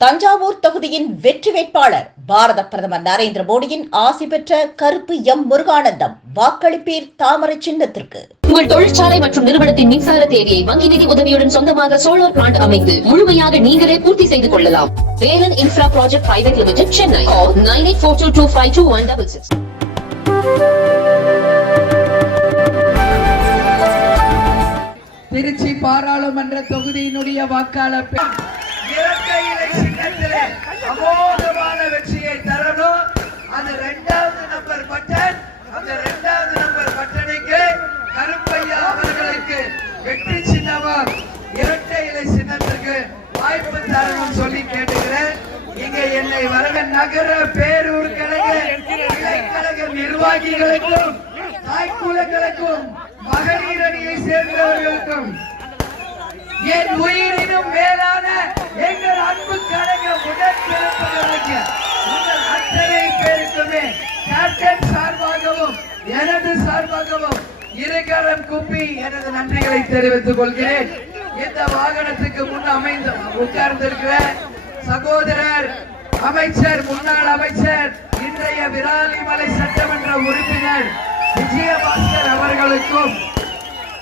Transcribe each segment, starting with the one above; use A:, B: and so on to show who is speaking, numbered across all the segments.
A: தஞ்சாவூர் தொகுதியின் வெற்றி வேட்பாளர் பாரத பிரதமர் நரேந்திர மோடியின் ஆசி பெற்ற கருப்பு எம் முருகானந்தம் வாக்களிப்பீர் தாமரை சின்னத்திற்கு.
B: உங்கள் தொழிற்சாலை மற்றும் நிறுவனத்தின் மின்சார தேவையை வங்கி நிதி உதவியுடன் சொந்தமாக சோலார் பிளான்ட் அமைத்து முழுமையாக நீங்களே பூர்த்தி செய்து கொள்ளலாம். Velan infra project private limited Chennai nine eight four two two five two one double six
C: Tiruchi பாராளுமன்ற தொகுதியினுடைய வாக்காளர் பெண் இரட்டை இலை சின்னத்திலே அமோகமான வெற்றியை தரணும். அந்த இரண்டாவது நம்பர் பட்டன். அந்த இரண்டாவது நம்பர் பட்டனுக்கு கருப்பையா அவர்களுக்கு வெற்றி சின்னமா இரட்டை இலை சின்னத்திற்கு வாய்ப்பு தரணும் சொல்லி கேட்டுக்கிறேன். இங்க என்னை வரக நகர பேரூர் கழக கிளை கழக நிர்வாகிகளுக்கும் தாய்க்குலங்களுக்கும் மகளிர் அணியை சேர்ந்தவர்களுக்கும் என் உயிரினும் மேலான எங்கள் அன்பு கழக உடன்பிறப்புகளுக்கு உங்கள் அத்தனை பேருக்குமே கேப்டன் சார்பாகவும் எனது சார்பாகவும் இருகரம் குப்பி எனது நன்றிகளை தெரிவித்துக் கொள்கிறேன். இந்த வாகனத்துக்கு முன் அமைந்து உட்கார்ந்திருக்கிற சகோதரர் அமைச்சர் முன்னாள் அமைச்சர் இன்றைய விராலிமலை சட்டமன்ற உறுப்பினர் விஜயபாஸ்கர் அவர்களுக்கும்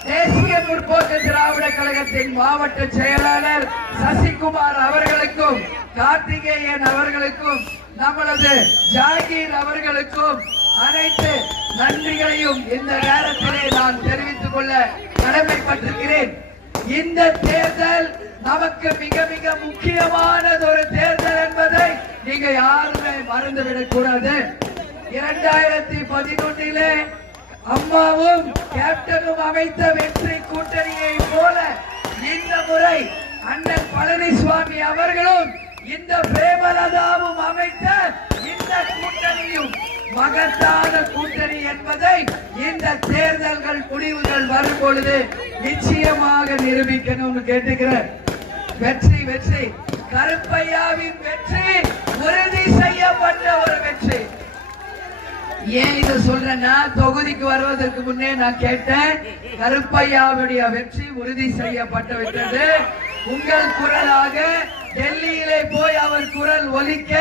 C: தேசிய முற்போக்கு திராவிட கழகத்தின் மாவட்ட செயலாளர் சசிகுமார் அவர்களுக்கும் கார்த்திகேயன் அவர்களுக்கும் நம்மளது ஜாகீர் அவர்களுக்கும் அனைத்து நன்றிகளையும் இந்த நேரத்திலே நான் தெரிவித்துக் கொள்ள கடமைப்பட்டிருக்கிறேன். இந்த தேர்தல் நமக்கு மிக மிக முக்கியமானது ஒரு தேர்தல் என்பதை நீங்க யாருமே மறந்துவிடக் கூடாது இரண்டாயிரத்தி பதினொன்னிலே அம்மாவும் கேப்டனும் அமைத்த வெற்றி கூட்டணியை போல இந்த முறை அண்ணன் பழனிசுவாமி அவர்களும் இந்த பிரேமலதாவும் அமைத்த இந்த கூட்டணியும் மகத்தான கூட்டணி என்பதை இந்த தேர்தல்கள் முடிவுகள் வரும் பொழுது நிச்சயமாக நிரூபிக்கணும்னு கேட்டுக்கிறேன். வெற்றி வெற்றி. கருப்பையாவின் வெற்றி ஒரு செய்யப்பட்ட ஒரு வெற்றி ஏன் இதை சொல்றேன்னா தொகுதிக்கு வருவதற்கு முன்னே நான் கேட்டேன் கருப்பையாவுடைய வெற்றி உறுதி செய்யப்பட்டு விட்டது. உங்கள் குரலாக டெல்லியிலே போய் அவர் குரல் ஒலிக்க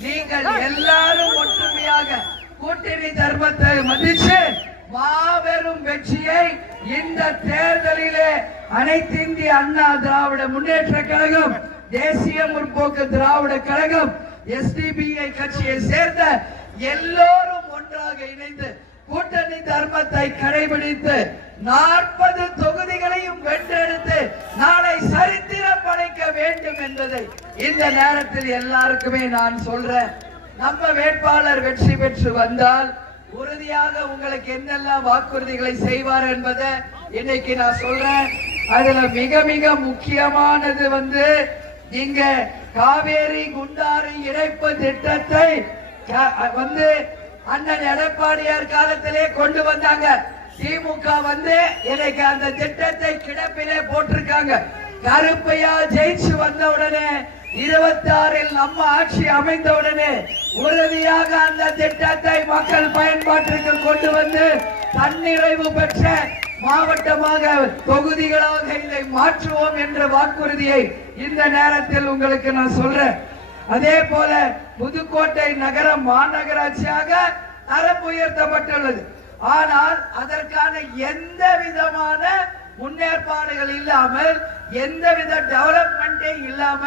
C: நீங்கள் எல்லாரும் ஒற்றுமையாக கூட்டணி தர்மத்தை மதிச்சு மாபெரும் வெற்றியை இந்த தேர்தலிலே அனைத்து இந்திய அண்ணா திராவிட முன்னேற்ற கழகம் தேசிய முற்போக்கு திராவிட கழகம் எஸ்டிபிஐ கட்சியை சேர்ந்த எல்லோரும் ஒன்றாக இணைந்து கூட்டணி தர்மத்தை கடைபிடித்து நாற்பது தொகுதிகளையும் வென்றெடுத்து நாளை சரித்திரம் படைக்க வேண்டும் என்பதை இந்த நேரத்தில் எல்லாருக்குமே நான் சொல்றேன். நம்ம வேட்பாளர் வெற்றி பெற்று வந்தால் உறுதியாக உங்களுக்கு என்னெல்லாம் வாக்குறுதிகளை செய்வார் என்பதை இன்னைக்கு நான் சொல்றேன். அதுல மிக மிக முக்கியமானது வந்து இங்க காவேரி குண்டாறு இணைப்பு திட்டத்தை வந்து அண்ணன் எடப்பாடியார் காலத்திலே கொண்டு வந்தாங்க. திமுக வந்து இன்னைக்கு அந்த திட்டத்தை கிடப்பிலே போட்டிருக்காங்க. கருப்பையா ஜெயிச்சு வந்த உடனே இருபத்தி ஆறில் நம்ம ஆட்சி அமைந்த உடனே உறுதியாக அந்த திட்டத்தை மக்கள் பயன்பாட்டிற்கு கொண்டு வந்து தன்னிறைவு பெற்ற மாவட்டமாக தொகுதிகளாக இதை மாற்றுவோம் என்ற வாக்குறுதியை இந்த நேரத்தில் உங்களுக்கு நான் சொல்றேன். அதே போல புதுக்கோட்டை நகரம் மாநகராட்சியாக தரம் உயர்த்தப்பட்டுள்ளது. ஆனால் அதற்கான எந்த விதமான முன்னேற்பாடுகள் இல்லாமல் எந்தவித டெவலப்மெண்டே இல்லாம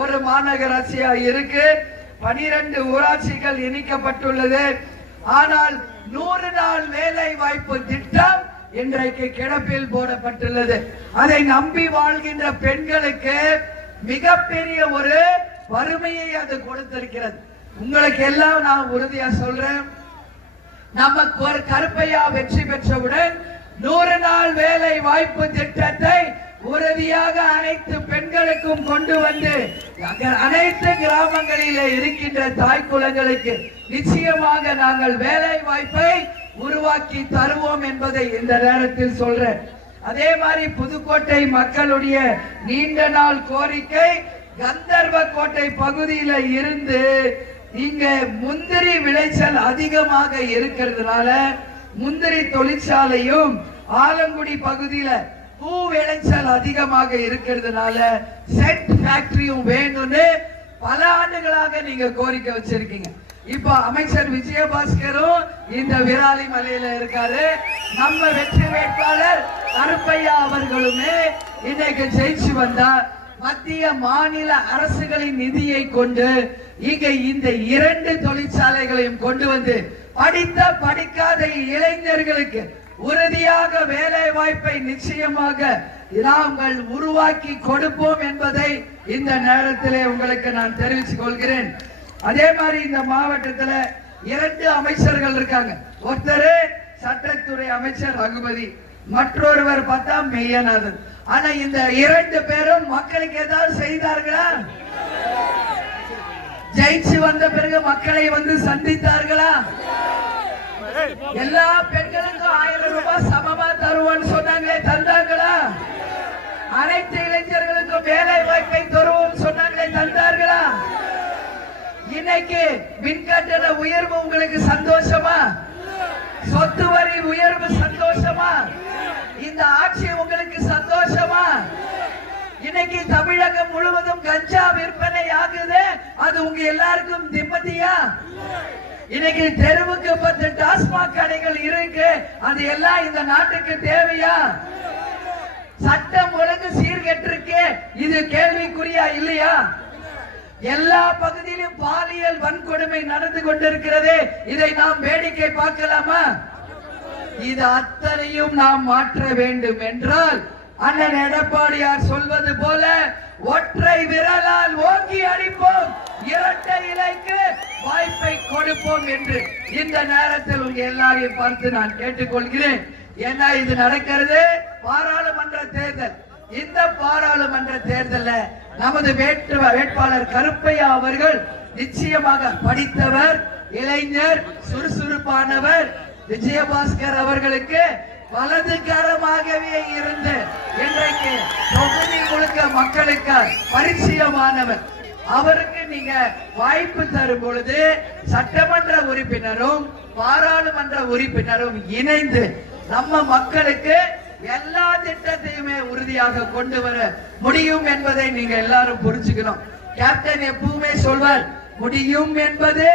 C: ஒரு மாநகராட்சியா இருக்கு. பனிரெண்டு ஊராட்சிகள் இணைக்கப்பட்டுள்ளது. ஆனால் நூறு நாள் வேலை வாய்ப்பு திட்டம் இன்றைக்கு கிடப்பில் போடப்பட்டுள்ளது. அதை நம்பி வாழ்கின்ற பெண்களுக்கு மிகப்பெரிய ஒரு வறுமையை அது கொடுத்திருக்கிறது. உங்களுக்கு எல்லாம் நான் உறுதியா சொல்றேன். நமக்கு ஒரு கருப்பையா வெற்றி பெற்றவுடன் நூறு நாள் வேலை வாய்ப்பு திட்டத்தை உறுதியாக அனைத்து பெண்களுக்கும் கொண்டு வந்து அனைத்து கிராமங்களிலே இருக்கின்ற தாய் குலங்களுக்கு நிச்சயமாக நாங்கள் வேலை வாய்ப்பை உருவாக்கி தருவோம் என்பதை இந்த நேரத்தில் சொல்றேன். அதே மாதிரி புதுக்கோட்டை மக்களுடைய நீண்ட நாள் கோரிக்கை கந்தர்வ கோட்டை பகுதியில இருந்து இங்க முந்திரி விளைச்சல் அதிகமாக இருக்கிறதுனால முந்திரி தொழிற்சாலையும் ஆலங்குடி பகுதியில பூ விளைச்சல் அதிகமாக இருக்கிறதுனால செட் ஃபேக்டரியும் வேணும்னு பல ஆண்டுகளாக நீங்க கோரிக்கை வச்சிருக்கீங்க. இப்போ அமைச்சர் விஜயபாஸ்கரும் இந்த விராலி மலையில இருக்காரு. நம்ம வெற்றி வேட்பாளர் கருப்பையா அவர்களுமே இன்னைக்கு ஜெயிச்சு வந்தா மத்திய மாநில அரசுகளின் நிதியை கொண்டு இங்க இந்த இரண்டு தொழிற்சாலைகளையும் கொண்டு வந்து படித்த படிக்காத இளைஞர்களுக்கு உறுதியாக வேலை வாய்ப்பை நிச்சயமாக நாங்கள் உருவாக்கி கொடுப்போம் என்பதை இந்த நேரத்திலே உங்களுக்கு நான் தெரிவித்துக் கொள்கிறேன். அதே மாதிரி இந்த மாவட்டத்தில் இரண்டு அமைச்சர்கள் இருக்காங்க. ஒருத்தர் சட்டத்துறை அமைச்சர் ரகுபதி மற்றொருவர் பார்த்தா மெய்யநாதன் ஆனா இந்த இரண்டு பேரும் மக்களுக்கு ஏதாவது செய்தார்களா? ஜெயிச்சு வந்த பிறகு மக்களை வந்து சந்தித்தார்களா? எல்லா பெண்களுக்கும் ஆயிரம் ரூபாய் சமமா தருவோம் சொன்னாங்களே தந்தாங்களா அனைத்து இளைஞர்களுக்கும் வேலை வாய்ப்பை தருவோம் சொன்னாங்களே தந்தார்களா? இன்னைக்கு மின்கட்டண உயர்வு உங்களுக்கு சந்தோஷமா? சொத்து வரி உயர்வு சந்தோஷமா? இந்த ஆட்சி உங்களுக்கு சந்தோஷமா? இன்னைக்கு தமிழகம் முழுவதும் கஞ்சா விற்பனை ஆகுது. அது உங்க எல்லாருக்கும் நிம்மதியா இன்னைக்கு தெருவுக்கு பத்து டாஸ்மாக் கடைகள் இருக்கு. அது எல்லாம் இந்த நாட்டுக்கு தேவையா? சட்டம் ஒழுங்கு சீர்கெட்டிருக்கு. இது கேள்விக்குறியா இல்லையா? எல்லா பகுதியிலும் பாலியல் வன்கொடுமை நடந்து கொண்டிருக்கிறது. இதை நாம் வேடிக்கை பார்க்கலாமா? இது அத்தனையும் நாம் மாற்ற வேண்டும் என்றால் அண்ணன் எடப்பாடியார் சொல்வது போல ஒற்றை விரலால் ஓங்கி அடிப்போம். இரட்டை இலைக்கு வாய்ப்பை கொடுப்போம் என்று இந்த நேரத்தில் உங்க எல்லாரையும் பார்த்து நான் கேட்டுக்கொள்கிறேன். ஏன்னா இது நடக்கிறது? பாராளுமன்ற தேர்தல். இந்த பாராளுமன்ற தேர்தல்ல நமது வேட்பு வேட்பாளர் கருப்பையா அவர்கள் நிச்சயமாக படித்தவர் இளைஞர் சுறுசுறுப்பானவர் விஜயபாஸ்கர் அவர்களுக்கு வலதுகரமாகவே இருந்து இன்றைக்கு தொகுதி முழுக்க மக்களுக்கு பரிச்சயமானவர். அவருக்கு நீங்க வாய்ப்பு தரும் பொழுது சட்டமன்ற உறுப்பினரும் பாராளுமன்ற உறுப்பினரும் இணைந்து நம்ம மக்களுக்கு எல்லா திட்டத்தையுமே உறுதியாக கொண்டு வர முடியும் என்பதை நீங்க எல்லாரும் புரிஞ்சுக்கணும். கேப்டன் எப்பவுமே சொல்வார் முடியும் என்பது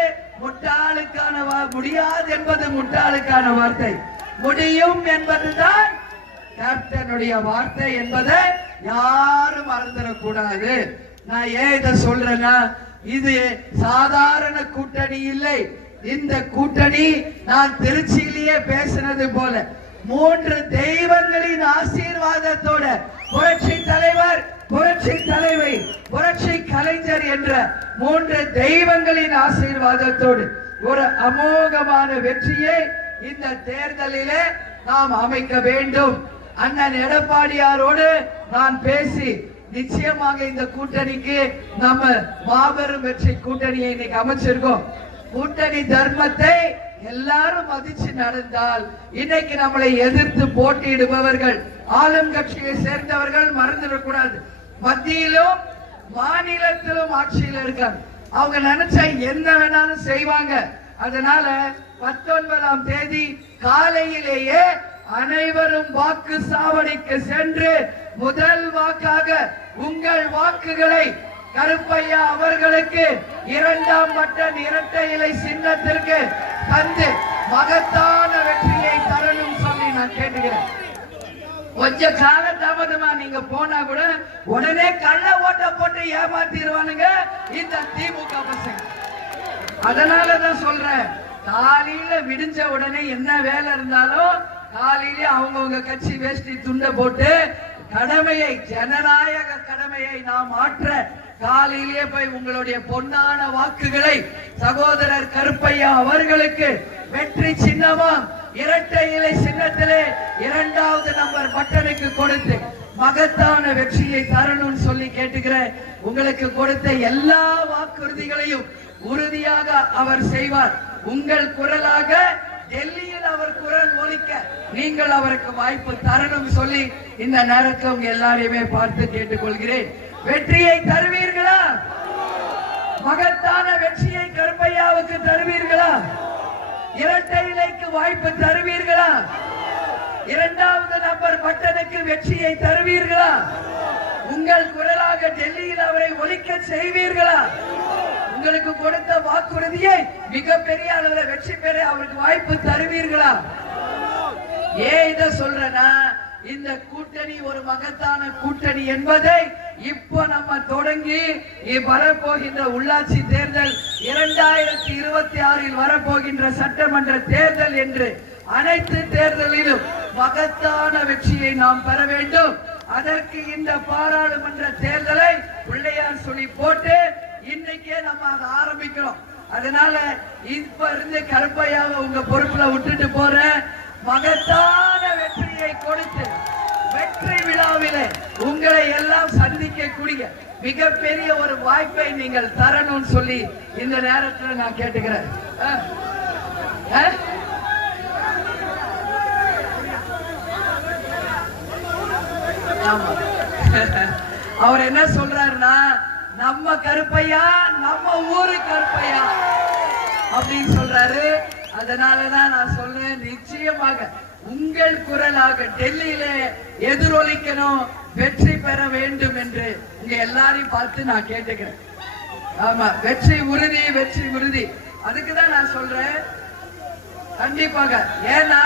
C: முட்டாளுக்கான வா- முடியாது என்பது முட்டாளுக்கான வார்த்தை. முடியும் என்பதுதான் கேப்டனுடைய வார்த்தை என்பதை யாரும் மறந்துடக்கூடாது. நான் ஏன் இதை சொல்றேன்னா இது சாதாரண கூட்டணி இல்லை. இந்த கூட்டணி நான் திருச்சியிலேயே பேசினது போல மூன்று தெய்வங்களின் ஆசீர்வாதத்தோட புரட்சி தலைவர் புரட்சி தலைவை புரட்சி கலைஞர் என்ற மூன்று தெய்வங்களின் ஆசீர்வாதத்தோடு ஒரு அமோகமான வெற்றியை இந்த தேர்தலிலே நாம் அமைக்க வேண்டும். அண்ணன் எடப்பாடியாரோடு நான் பேசி நிச்சயமாக இந்த கூட்டணிக்கு நம்ம மாபெரும் வெற்றி கூட்டணியை இன்னைக்கு அமைச்சிருக்கோம். கூட்டணி தர்மத்தை எல்லாரும் மதிச்சு நடந்தால் இன்னைக்கு நம்மளை எதிர்த்து போட்டியிடுபவர்கள் ஆளும் கட்சியை சேர்ந்தவர்கள் மறந்துடக்கூடாது மத்தியிலும் மாநிலத்திலும் ஆட்சியில் இருக்காங்க. அவங்க நினைச்சா என்ன வேணாலும் செய்வாங்க. அதனால பத்தொன்பதாம் தேதி காலையிலேயே அனைவரும் வாக்கு சாவடிக்கு சென்று முதல் வாக்காக உங்கள் வாக்குகளை கருப்பையா அவர்களுக்கு இரண்டாம் மட்டன் இரட்டை இலை சின்னத்திற்கு தந்து மகத்தான வெற்றியை தரணும் சொல்லி நான் கேட்டுக்கிறேன். கொஞ்ச கால தாமதமா நீங்க போனா கூட உடனே கள்ள ஓட்ட போட்டு ஏமாத்திடுவானுங்க இந்த திமுக பசங்க. அதனாலதான் சொல்றேன் காலையில விடிஞ்ச உடனே என்ன வேலை இருந்தாலும் காலையில அவங்கவுங்க கட்சி வேஷ்டி துண்டை போட்டு கடமையை ஜனநாயக கடமையை நாம் ஆற்ற காலையிலேயே போய் உங்களுடைய பொன்னான வாக்குகளை சகோதரர் கருப்பையா அவர்களுக்கு வெற்றி சின்னமா இரட்டை இலை சின்னத்திலே இரண்டாவது நம்பர் பட்டனுக்கு கொடுத்து மகத்தான வெற்றியை தரணும்னு சொல்லி கேட்டுக்கிறேன். உங்களுக்கு கொடுத்த எல்லா வாக்குறுதிகளையும் உறுதியாக அவர் செய்வார். உங்கள் குரலாக டெல்லியில் அவர் குரல் ஒலிக்க நீங்கள் அவருக்கு வாய்ப்பு தரணும் சொல்லி இந்த நேரத்தை உங்க எல்லாரையுமே பார்த்து கேட்டுக்கொள்கிறேன். வெற்றியை தருவீர்களா? மகத்தான வெற்றியை கருப்பையாவுக்கு தருவீர்களா? இரட்டை இலைக்கு வாய்ப்பு தருவீர்களா? இரண்டாவது நம்பர் பட்டனுக்கு வெற்றியை தருவீர்களா? உங்கள் குரலாக டெல்லியில் அவரை ஒழிக்க செய்வீர்களா? உங்களுக்கு கொடுத்த வாக்குறுதியை மிகப்பெரிய அளவில் வெற்றி பெற அவருக்கு வாய்ப்பு தருவீர்களா? ஏன் இதை சொல்றேன்னா இந்த கூட்டணி ஒரு மகத்தான கூட்டணி என்பதை இப்போ நம்ம தொடங்கி வரப்போகின்ற உள்ளாட்சி தேர்தல் இரண்டாயிரத்தி இருபத்தி ஆறில் வரப்போகின்ற சட்டமன்ற தேர்தல் என்று அனைத்து தேர்தலிலும் மகத்தான வெற்றியை நாம் பெற வேண்டும். அதற்கு இந்த பாராளுமன்ற தேர்தலை பிள்ளையார் சொல்லி போட்டு இன்னைக்கே நம்ம அதை ஆரம்பிக்கிறோம். அதனால இப்ப இருந்து கருப்பையாக உங்க பொறுப்புல விட்டுட்டு போறேன். மகத்தான வெற்றியை கொடுத்து வெற்றி விழாவிலே உங்களை எல்லாம் சந்திக்கக்கூடிய மிகப்பெரிய ஒரு வாய்ப்பை நீங்கள் தரணும்னு சொல்லி இந்த நேரத்தில் நான் கேட்டுக்கிறேன். ஆ? அவர் என்ன சொல்றாருன்னா நம்ம கருப்பையா நம்ம ஊரு கருப்பையா? அப்படின்னு சொல்றாரு. அதனாலதான் நான் சொல்றேன் நிச்சயமாக உங்கள் குரலாக டெல்லியில எதிரொலிக்கணும் வெற்றி பெற வேண்டும் என்று உங்க எல்லாரையும் பார்த்து நான் கேட்டுக்கிறேன். ஆமா வெற்றி உறுதி வெற்றி உறுதி. அதுக்குதான் நான் சொல்றேன் கண்டிப்பாக. ஏன்னா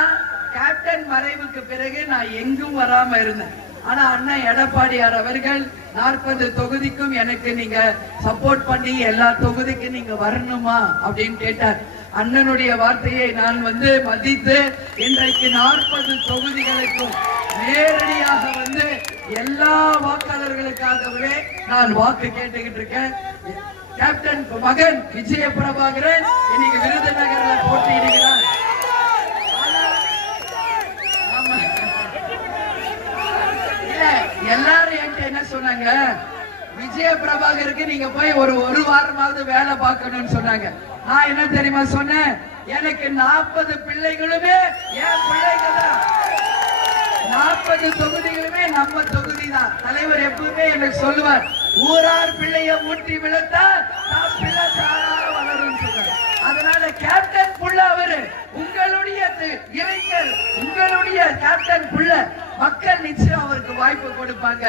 C: கேப்டன் மறைவுக்கு பிறகு நான் எங்கும் வராம இருந்தேன். ஆனா அண்ணன் எடப்பாடியார் அவர்கள் நாற்பது தொகுதிக்கும் எனக்கு நீங்க சப்போர்ட் பண்ணி எல்லா தொகுதிக்கும் நீங்க வரணுமா அப்படின்னு கேட்டார். அண்ணனுடைய வார்த்தையை நான் வந்து மதித்து இன்றைக்கு நாற்பது தொகுதிகளுக்கும் நேரடியாக வந்து எல்லா வாக்காளர்களுக்காகவே நான் வாக்கு கேட்டுக்கிட்டு இருக்கேன். கேப்டன் மகன் விஜய பிரபாகரன் இன்னைக்கு விருதுநகர்ல போட்டியிடுகிறார். எல்லாரும் என்கிட்ட என்ன சொன்னாங்க? விஜய பிரபாகருக்கு நீங்க போய் ஒரு ஒரு வாரமாவது வேலை பார்க்கணும்னு சொன்னாங்க. நான் என்ன தெரியுமா சொன்னேன்? எனக்கு நாற்பது பிள்ளைகளுமே என் பிள்ளைகள் தான் நாற்பது தொகுதிகளுமே நம்ம தொகுதி தான் தலைவர் எப்பவுமே எனக்கு சொல்லுவார் ஊரார் பிள்ளைய ஊட்டி விழுத்தால் நாம் பிள்ளை தானாக வளரும் அதனால கேப்டன் புள்ள அவரு. உங்களுடைய இளைஞர் உங்களுடைய கேப்டன் புள்ள. மக்கள் நிச்சயம் அவருக்கு வாய்ப்பு கொடுப்பாங்க.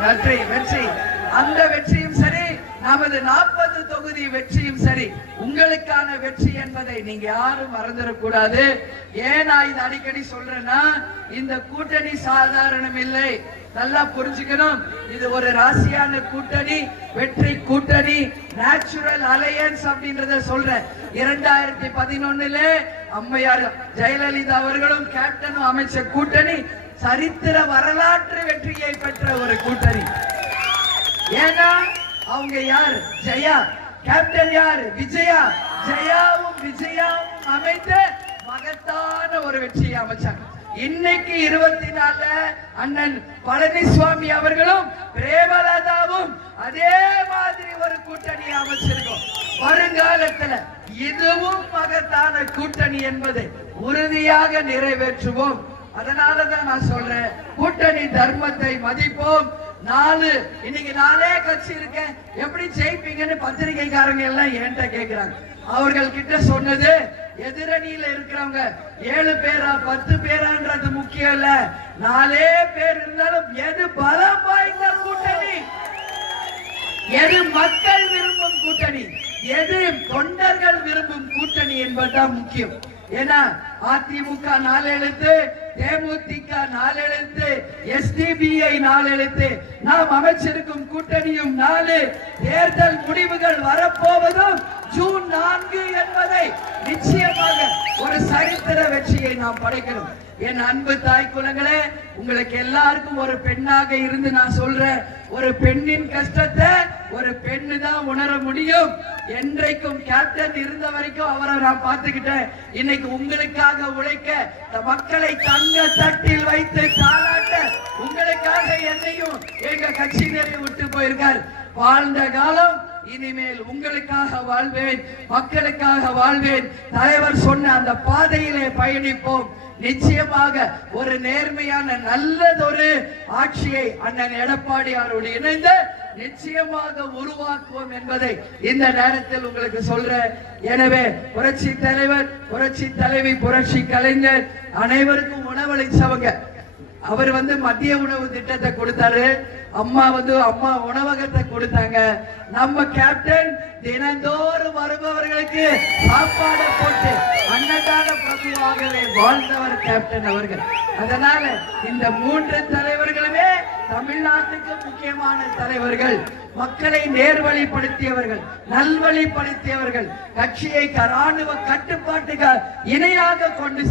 C: வெற்றி வெற்றி. அந்த வெற்றியும் சரி நமது நாற்பது தொகுதி வெற்றியும் சரி உங்களுக்கான வெற்றி என்பதை நீங்க யாரும் மறந்துடக்கூடாது. ஏன் நான் இது அடிக்கடி சொல்றேன்னா இந்த கூட்டணி சாதாரணம் இல்லை. நல்லா புரிஞ்சுக்கணும். இது ஒரு ராசியான கூட்டணி வெற்றி கூட்டணி நேச்சுரல் அலையன்ஸ் அப்படின்றத சொல்றேன். இரண்டாயிரத்தி பதினொன்னுல அம்மையார் ஜெயலலிதா அவர்களும் கேப்டனும் அமைச்ச கூட்டணி சரித்திர வரலாற்று வெற்றியை பெற்ற ஒரு கூட்டணி. ஏன்னா அவங்க யார்? ஜெயா. கேப்டன் யார்? விஜயா. ஜெயாவும் விஜயாவும் அமைத்த மகத்தான ஒரு வெற்றியை அமைச்சாங்க. இன்னைக்கு இருபத்தி நாலுல அண்ணன் பழனிசுவாமி அவர்களும் பிரேமலதாவும் அதே மாதிரி ஒரு கூட்டணி அமைச்சிருக்கோம். வருங்காலத்துல இதுவும் மகத்தான கூட்டணி என்பதை உறுதியாக நிறைவேற்றுவோம். அதனாலதான் நான் சொல்றேன் கூட்டணி தர்மத்தை மதிப்போம். நாலு இன்னைக்கு நாலே கட்சி இருக்கேன். எப்படி ஜெயிப்பீங்கன்னு பத்திரிகைக்காரங்க எல்லாம் என்கிட்ட கேக்குறாங்க. அவர்கள் கிட்ட சொன்னது எதிரணியில இருக்கிறவங்க ஏழு பேரா பத்து பேரான்றது முக்கியம் இல்ல. நாலே பேர் இருந்தாலும் எது பலம் வாய்ந்த கூட்டணி? எது மக்கள் விரும்பும் கூட்டணி? எது தொண்டர்கள் விரும்பும் கூட்டணி என்பதுதான் முக்கியம். ஏன்னா அதிமுக நாலெழுத்து தேமுதிக நாலெழுத்து எஸ்டிபிஐ நாலெழுத்து நாம் அமைச்சிருக்கும் கூட்டணியும் நாலு தேர்தல் முடிவுகள் வரப்போவதும் ஜூன் நான்கு என்பதை நிச்சயமாக ஒரு சரித்திர வெற்றியை நாம் படைக்கணும். என் அன்பு தாய் குலங்களே உங்களுக்கு எல்லாருக்கும் ஒரு பெண்ணாக இருந்து நான் சொல்றேன். ஒரு பெண்ணின் கஷ்டத்தை ஒரு பெண்ணு தான் உணர முடியும். என்றைக்கும் கேப்டன் இருந்த வரைக்கும் அவரை நான் பார்த்துக்கிட்டேன். இன்னைக்கு உங்களுக்காக உழைக்க இந்த மக்களை தங்க தட்டில் வைத்து தாளாட்ட உங்களுக்காக என்னையும் எங்க கட்சியினரை விட்டு போயிருக்கார். வாழ்ந்த காலம் இனிமேல் உங்களுக்காக வாழ்வேன் மக்களுக்காக வாழ்வேன். தலைவர் சொன்ன அந்த பாதையிலே பயணிப்போம். நிச்சயமாக ஒரு நேர்மையான நல்லதொரு ஆட்சியை அண்ணன் எடப்பாடியாரோடு இணைந்து நிச்சயமாக உருவாக்குவோம் என்பதை இந்த நேரத்தில் உங்களுக்கு சொல்றேன். எனவே புரட்சி தலைவர் புரட்சி தலைவி புரட்சி கலைஞர் அனைவருக்கும் உணவளிச்சவங்க அவர் வந்து மதிய உணவு திட்டத்தை கொடுத்தாரு. அம்மா வந்து அம்மா உணவகத்தை கொடுத்தாங்க. நம்ம கேப்டன் தினந்தோறும் வருபவர்களுக்கு சாப்பாடு போட்டு அன்னதான பிரபுவாகவே வாழ்ந்தவர் கேப்டன் அவர்கள். அதனால இந்த மூன்று தலைவர்களுமே தமிழ்நாட்டுக்கு முக்கியமான தலைவர்கள். மக்களை நேர்வழிப்படுத்தியவர்கள் நல்வழிப்படுத்தியவர்கள். கட்சியை ராணுவ கட்டுப்பாட்டுக்கு இணையாக கொண்டு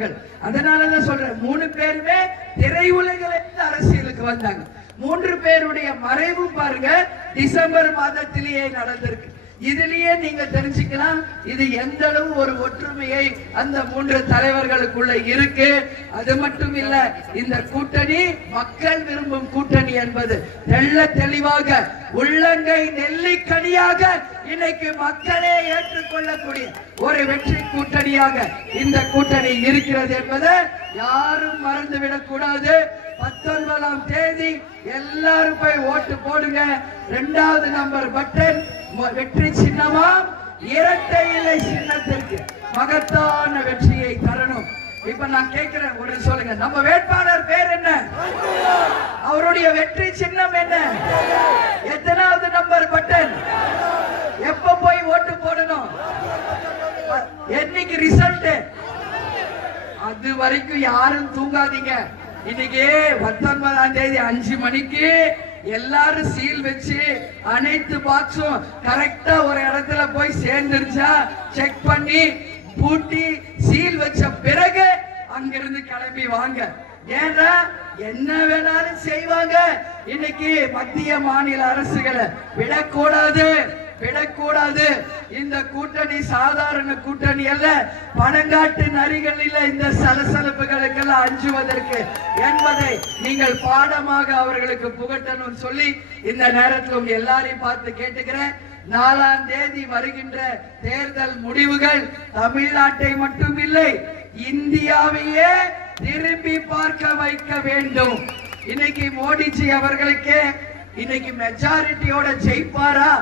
C: வந்தவர்கள் அதனாலதான் சொல்றேன் மூணு பேருமே திரையுலகிலிருந்து அரசியலுக்கு வந்தாங்க. மூன்று பேருடைய மறைவும் பாருங்க டிசம்பர் மாதத்திலேயே நடந்திருக்கு. இதுலயே நீங்க தெரிஞ்சுக்கலாம் இது எந்த அளவு ஒரு ஒற்றுமையை அந்த மூன்று தலைவர்களுக்குள்ள இருக்கு. அது மட்டும் இல்ல இந்த கூட்டணி மக்கள் விரும்பும் கூட்டணி என்பது தெள்ள தெளிவாக உள்ளங்கை நெல்லிக்கனியாக இன்னைக்கு மக்களே ஏற்றுக்கொள்ளக்கூடிய ஒரு வெற்றி கூட்டணியாக இந்த கூட்டணி இருக்கிறது என்பதை யாரும் மறந்துவிடக் கூடாது பத்தொன்பதாம் தேதி எல்லாரும் போய் ஓட்டு போடுங்க. இரண்டாவது நம்பர் பட்டன் வெற்றி சின்னமா? இரட்டை இலை சின்னத்திற்கு மகத்தான வெற்றியை தரணும். இப்ப நான் கேட்கிறேன் ஒரு சொல்லுங்க. நம்ம வேட்பாளர் பேர் என்ன? அவருடைய வெற்றி சின்னம் என்ன? எத்தனாவது நம்பர் பட்டன் எப்ப போய் ஓட்டு போடணும்? என்னைக்கு ரிசல்ட் அது வரைக்கும் யாரும் தூங்காதீங்க. இன்னைக்கு பத்தொன்பதாம் தேதி அஞ்சு மணிக்கு எல்லாரும் சீல் வச்சு அனைத்து பாக்ஸும் கரெக்டா ஒரு இடத்துல போய் சேர்ந்துருச்சா? செக் பண்ணி பூட்டி சீல் வச்ச பிறகு அங்கிருந்து கிளம்பி வாங்க. ஏன்னா என்ன வேணாலும் செய்வாங்க. இன்னைக்கு மத்திய மாநில அரசுகளை விடக்கூடாது. விடக்கூடாது இந்த கூட்டணி சாதாரண கூட்டணி அல்ல. பணங்காட்டு நரிகளில் இந்த சலசலப்புகளுக்கெல்லாம் அஞ்சுவதற்கு என்பதை நீங்கள் பாடமாக அவர்களுக்கு புகட்டணும் சொல்லி இந்த நேரத்தில் உங்க எல்லாரையும் பார்த்து கேட்டுக்கிறேன். நாலாம் தேதி வருகின்ற தேர்தல் முடிவுகள் தமிழ்நாட்டை மட்டும் இல்லை இந்தியாவையே திரும்பி பார்க்க வைக்க வேண்டும். இன்னைக்கு மோடிஜி அவர்களுக்கு இன்னைக்கு மெஜாரிட்டியோட ஜெயிப்பாரா?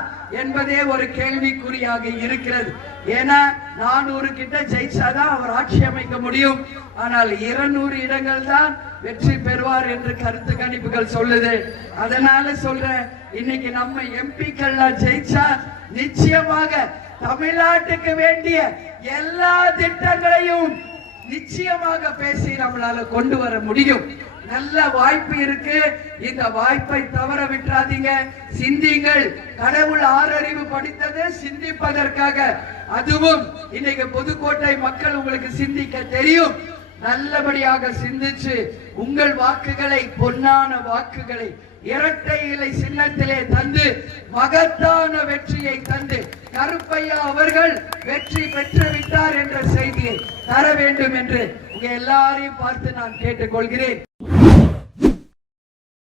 C: என்பதே ஒரு கேள்விக்குறியாக இருக்கிறது. ஏன்னா நானூறு கிட்ட ஜெயிச்சாதான் அவர் ஆட்சி அமைக்க முடியும். ஆனால் இருநூறு இடங்கள் தான் வெற்றி பெறுவார் என்று கருத்து கணிப்புகள் சொல்லுது. அதனால சொல்ற இன்னைக்கு நம்ம எம்பிக்கள்லாம் ஜெயிச்சா நிச்சயமாக தமிழ்நாட்டுக்கு வேண்டிய எல்லா திட்டங்களையும் நிச்சயமாக பேசி நம்மளால கொண்டு வர முடியும். நல்ல வாய்ப்பு இருக்கு. இந்த வாய்ப்பை தவற விட்டுறாதீங்க. சிந்திங்கள் கடவுள் ஆறறிவு படித்தது சிந்திப்பதற்காக. அதுவும் இன்னைக்கு புதுக்கோட்டை மக்கள் உங்களுக்கு சிந்திக்க தெரியும். நல்லபடியாக சிந்திச்சு உங்கள் வாக்குகளை பொன்னான வாக்குகளை இரட்டை இலை சின்னத்திலே தந்து மகத்தான வெற்றியை தந்து கருப்பையா அவர்கள் வெற்றி பெற்று விட்டார் என்ற செய்தியை தர வேண்டும் என்று உங்க எல்லாரையும் பார்த்து நான் கேட்டுக்கொள்கிறேன்.